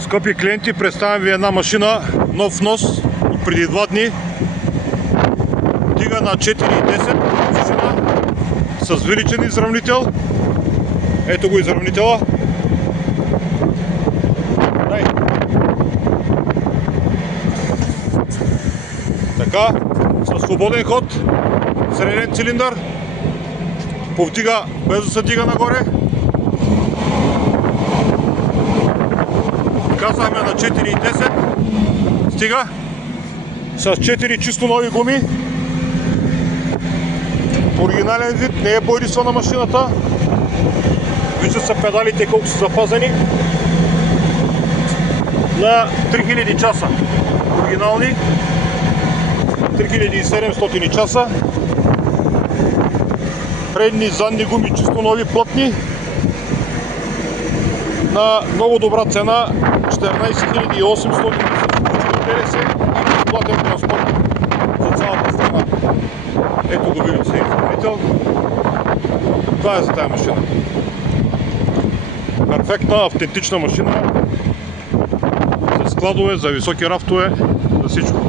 Скъпи клиенти, представям ви една машина, нов внос от преди 2 дни. Дига на 4,10 машина с величен изравнител. Ето го изравнителя. Така, със свободен ход, среден цилиндър, повдига без да се дига нагоре. Казахме на 4,10, стига, с 4 чисто нови гуми. Оригинален вид, не е бойрисвана машината. Виждат се педалите колко са запазени. На 3000 часа оригинални, 3700 часа. Предни и задни гуми чисто нови, плътни. На много добра цена, 14 800 ДДС и безплатен транспорт за цялата страна. Ето го видим се изравнител. Това е за тази машина. Перфектна, автентична машина. За складове, за високи рафтове, за всичко.